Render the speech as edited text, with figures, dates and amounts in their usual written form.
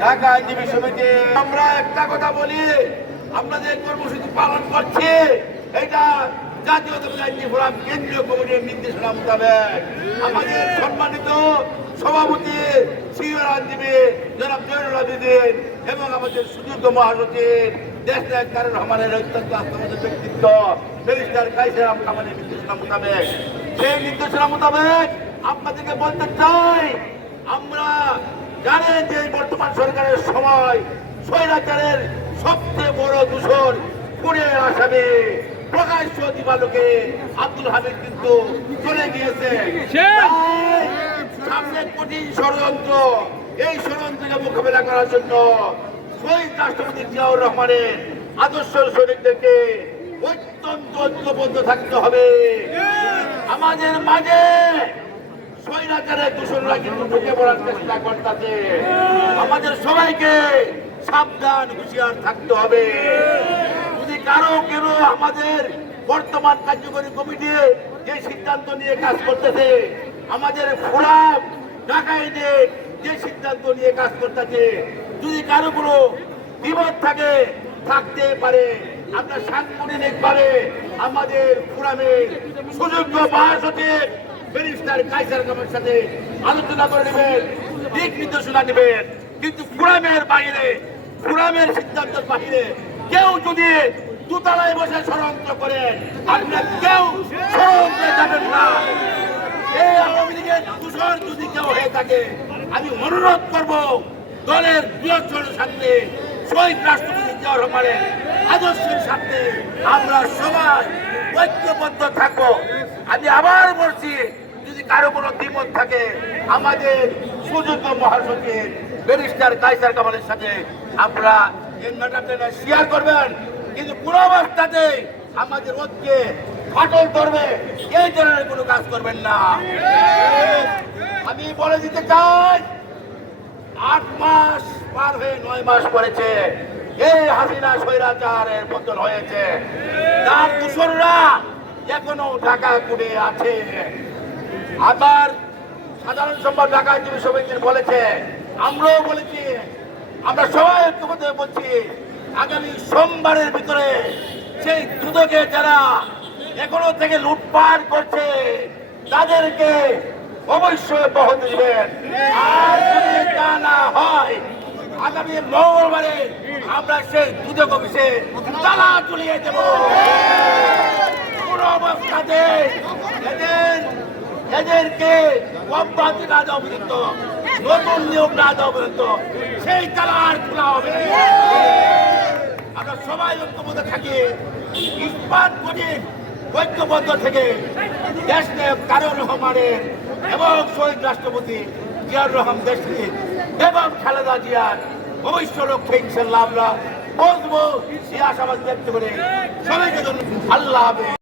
ঢাকা আইনজীবী সমিতি আমরা একটা কথা বলি, আমরা যে কর্মসূচি পালন করছি এটা জাতীয়তাবাদী আইনজীবী ফোরাম কেন্দ্রীয় কমিটির নির্দেশনা মোতাবেক আমাদের সম্মানিত সভাপতি সিনিয়র আইনজীবী জনাব জয়নুল আবেদিন এবং আমাদের সুযোগ্য মহাসচিব দেশনায়ক তারেক রহমানের অত্যন্ত আস্থাভাজন ব্যক্তিত্ব ব্যারিস্টার কাইসার আমাদের নির্দেশনা মোতাবেক, সেই নির্দেশনা মোতাবেক আপনাদেরকে বলতে চাই, আমরা জানেন যে বর্তমান সরকারের সময় স্বৈরাচারের সবচেয়ে বড় দূষণ খুনের আসামি প্রকাশ্য দিবালোকে আব্দুল হামিদ কিন্তু চলে গিয়েছে। সামনে কঠিন ষড়যন্ত্র, এই ষড়যন্ত্রকে মোকাবেলা করার জন্য শহীদ রাষ্ট্রপতি জিয়াউর রহমানের আদর্শ সৈনিকদেরকে অত্যন্ত ঐক্যবদ্ধ থাকতে হবে। আমাদের মাঝে স্বৈরাচারের দূষণরা কিন্তু ঢুকে পড়ার চেষ্টা করতেছে, আমাদের সবাইকে সাবধান হুঁশিয়ার থাকতে হবে। যদি কারো কেন আমাদের বর্তমান কার্যকরী কমিটি যে সিদ্ধান্ত নিয়ে কাজ করতেছে, আমাদের ফোরাম ঢাকায় যে সিদ্ধান্ত নিয়ে কাজ করতেছে, যদি কারো কোনো বিপদ থাকে থাকতে পারে, আমরা সাংগঠনিকভাবে আমাদের ফোরামের সুযোগ্য মহাসচিব ব্যারিস্টার কাইসার কামার সাথে আলোচনা করে নেবেন, দিক নির্দেশনা নেবেন। কিন্তু ফোরামের বাইরে, ফোরামের সিদ্ধান্তের বাইরে কেউ যদি দোতলায় বসে ষড়যন্ত্র করেন, আপনার কেউ ষড়যন্ত্রে যাবেন না। এই আওয়ামী লীগের দূষণ যদি কেউ হয়ে থাকে, আমি অনুরোধ করব দলের বৃহত্তর সাথে শহীদ রাষ্ট্রপতি জিয়াউর রহমানের আদর্শের সাথে আমরা সবাই ঐক্যবদ্ধ থাকবো। আমি আবার বলছি, যদি কারো কোনো দ্বিমত থাকে আমাদের সুযোগ্য মহাসচিব ব্যারিস্টার কাইসার কামালের সাথে আমরা এই ম্যাটারটা শেয়ার করবেন। কিন্তু কোন অবস্থাতে আমাদের ঐক্যে ফাটল ধরবে এই ধরনের কোনো কাজ করবেন না। আমি বলে দিতে চাই, 8 মাস পার হয়ে 9 মাস পড়েছে, এই হাসিনা স্বৈরাচারের পতন হয়েছে, তার দূষণরা এখনো ঢাকা কুড়ে আছে। আবার সাধারণ সম্পাদক ঢাকা আইনজীবী সমিতি বলেছে, আমরাও বলেছি, আমরা সবাই ঐক্যবদ্ধ বলছি, আগামী সোমবারের ভিতরে সেই দুদকে যারা এখনো থেকে লুটপাট করছে তাদেরকে অবশ্যই বহন দিবেন। আর যদি তা না হয়, আগামী মঙ্গলবারে আমরা সেই দুদক অফিসে তালা ঝুলিয়ে দেব। কোন অবস্থাতে এদেরকে অব্যাহতি না দেওয়া পর্যন্ত, নতুন নিয়োগ না দেওয়া পর্যন্ত সেই তালা আর খোলা হবে। আমরা সবাই ঐক্যবদ্ধ থাকি, ইস্পাত করি ঐক্যবদ্ধ থেকে দেশনায়ক তারেক রহমানের এবং শহীদ রাষ্ট্রপতি জিয়াউর রহমান দেশকে এবং খালেদা জিয়ার ভবিষ্যৎ লক্ষ্যে ইনশাআল্লাহ আমরা পৌঁছবো, এই আশাবাদ ব্যক্ত করে সবাইকে ধন্যবাদ। আল্লাহ হাফেজ।